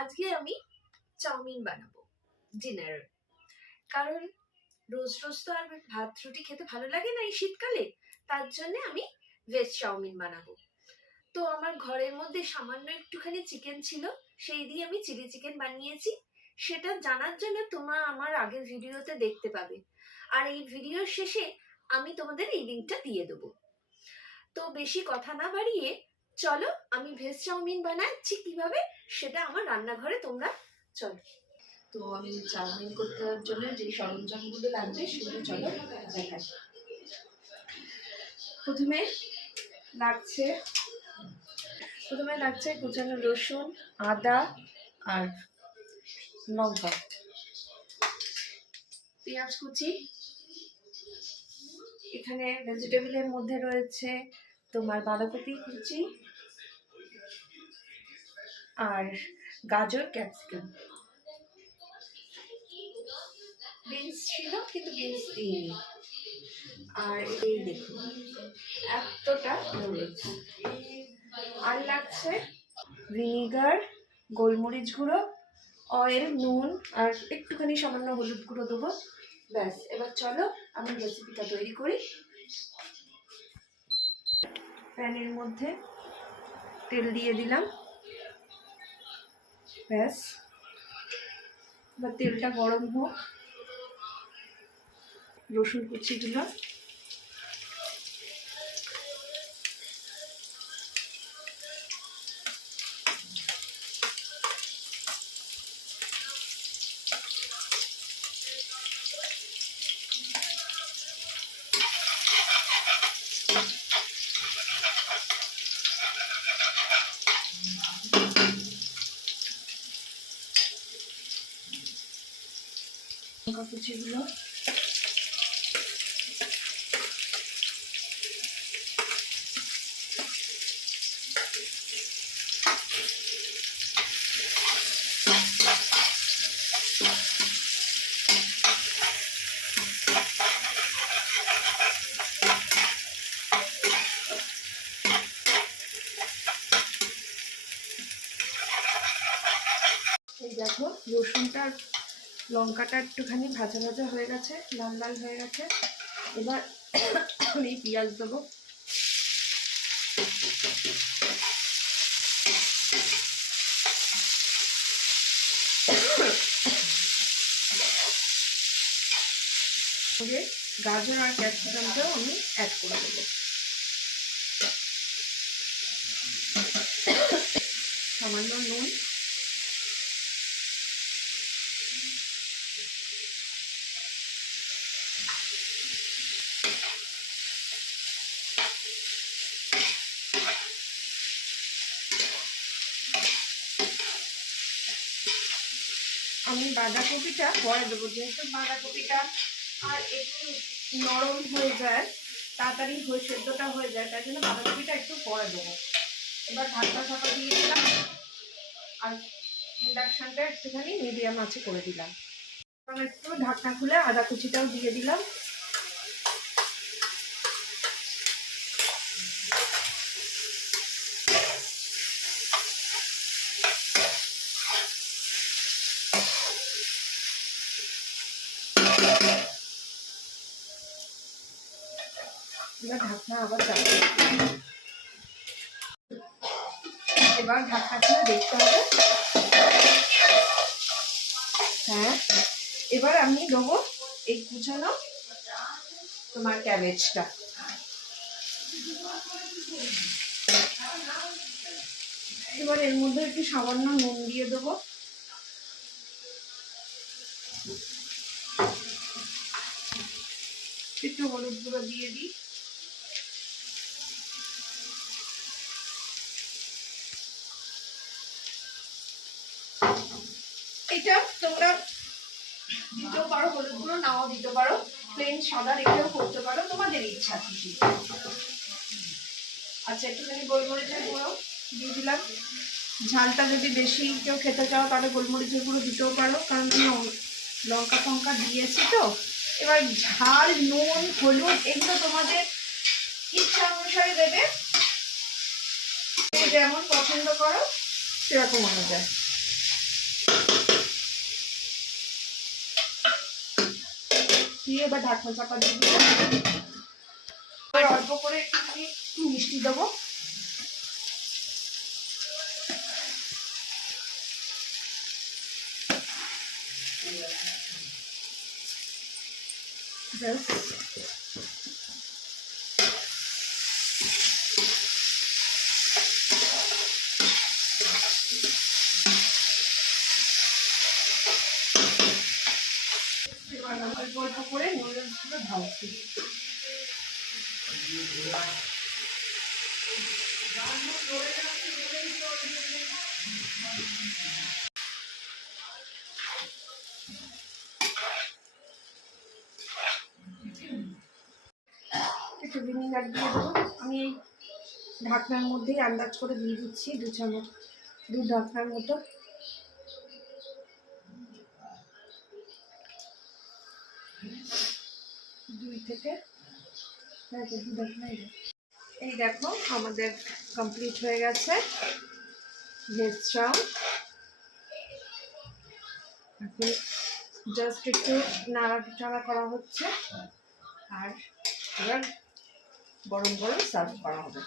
আজকে আমি চাউমিন বানাবো ডিনার। কারণ রোজ রোজ তো আর ভাত রুটি খেতে ভালো লাগে না এই শীতকালে, তার জন্য আমি ভেজ চাউমিন বানাবো। তো আমার ঘরের মধ্যে সামান্য একটুখানি চিকেন ছিল, সেই দিয়ে আমি চিলি চিকেন বানিয়েছি। সেটা জানার জন্য তোমরা আমার আগের ভিডিওতে দেখতে পাবে, আর এই ভিডিওর শেষে আমি তোমাদের এই লিঙ্কটা দিয়ে দেবো। তো বেশি কথা না বাড়িয়ে চলো আমি ভেজ চাউমিন বানাচ্ছি কিভাবে সেটা আমার রান্নাঘরে তোমরা চলো। তো আমি চাউমিন করতে জন্য যে সরঞ্জামগুলো লাগবে সেগুলো চলো দেখাই। প্রথমে লাগছে কুচানো রসুন, আদা আর লঙ্কা, পেঁয়াজ কুচি। এখানে ভেজিটেবলের মধ্যে রয়েছে তোমার বাঁধাকপি কুচি আর গাজর, ক্যাপসিকাম। বিনস ছিল কিন্তু বিনস দিইনি। আর এই দেখুন এতটা রয়েছে। আর লাগছে ভিনিগার, গোলমরিচ গুঁড়ো, অয়েল, নুন আর একটুখানি সামান্য হলুদ গুঁড়ো দেবো। ব্যাস, এবার চলো আমি রেসিপিটা তৈরি করি। প্যানের মধ্যে তেল দিয়ে দিলাম। ব্যাস, এবার তেলটা গরম হোক। রসুন কুচি দিলাম, লঙ্কা কুচিগুলো, এই দেখো রসুনটা লঙ্কাটা একটুখানি ভাজা ভাজা হয়ে গেছে, লাল লাল হয়ে গেছে। এবার আমি পেঁয়াজ দেবো। গাজর আর ক্যাপসিকামটাও আমি অ্যাড করে দেবো। সামান্য নুন, আমি বাঁধাকপিটা পরে দেবো, যেহেতু বাঁধাকপিটা আর একটু নরম হয়ে যায়, তাড়াতাড়ি সেদ্ধটা হয়ে যায়, তাই জন্য বাঁধাকপিটা একটু পরে দেবো। এবার ঢাকা ঢাকা দিয়ে দিলাম আর ইন্ডাকশনটা একটুখানি মিডিয়াম আঁচে করে দিলাম। একটু ঢাকনা খুলে আদা কুচিটাও দিয়ে দিলাম। এবার ঢাকনা আবার চাপা, এবার ঢাকনা খুলে দেখতে হবে। হ্যাঁ, এবার আমি দেবো এই কুচানো তোমার ক্যাবেজটা। এবার এর মধ্যে একটু সামান্য নুন দিয়ে দেবো, একটু হলুদ গুঁড়ো দিয়ে দিই। এটা তোমরা দিতেও পারো, হলুদ গুঁড়ো নাও দিতে পারো, প্লেন সাদা রেখেও করতে পারো, তোমাদের ইচ্ছা খুশি। আচ্ছা, একটুখানি গোলমরিচের গুঁড়ো দিয়ে দিলাম। ঝালটা যদি বেশি কেউ খেতে চাও তাহলে গোলমরিচের গুঁড়ো দিতেও পারো, কারণ লঙ্কা টঙ্কা দিয়েছি তো। এবার ঝাল, নুন, হলুদ এগুলো তোমাদের ইচ্ছা অনুসারে দেবে, যেমন পছন্দ করো সেরকম অনুযায়ী। দিয়ে এবার ঢাকনা চাপা দিয়ে দেবো। এবার অল্প করে একটু মিষ্টি দেবো। অল্প অল্প করে নুডলসগুলো ঢালছি। একটু ভিনিগার দিয়ে দেবো। আমি এই ঢাকনার মধ্যেই আন্দাজ করে দিয়ে দিচ্ছি 2 চামচ, 2 ঢাকনার মতো। এই দেখো আমাদের কমপ্লিট হয়ে গেছে ভেজ চাউ। এখন জাস্ট একটু নাড়াচাড়া করা হচ্ছে আর এবার গরম গরম সার্ভ করা হবে।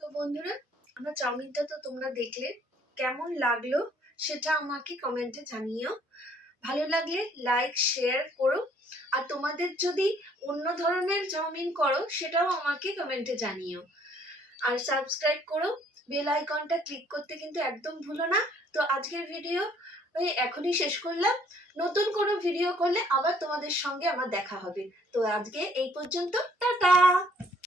তো বন্ধুরা, আমার চাউমিনটা তো তোমরা দেখলে, কেমন লাগলো সেটা আমাকে কমেন্টে জানিও। ভালো লাগলে লাইক শেয়ার করো, আর তোমাদের যদি অন্য ধরনের চাউমিন করো সেটাও আমাকে কমেন্টে জানিও। আর সাবস্ক্রাইব করো, বেল আইকনটা ক্লিক করতে কিন্তু একদম ভুলো না। তো আজকের ভিডিও এখনই শেষ করলাম। নতুন কোনো ভিডিও করলে আবার তোমাদের সঙ্গে আমার দেখা হবে। তো আজকে এই পর্যন্ত, টাটা।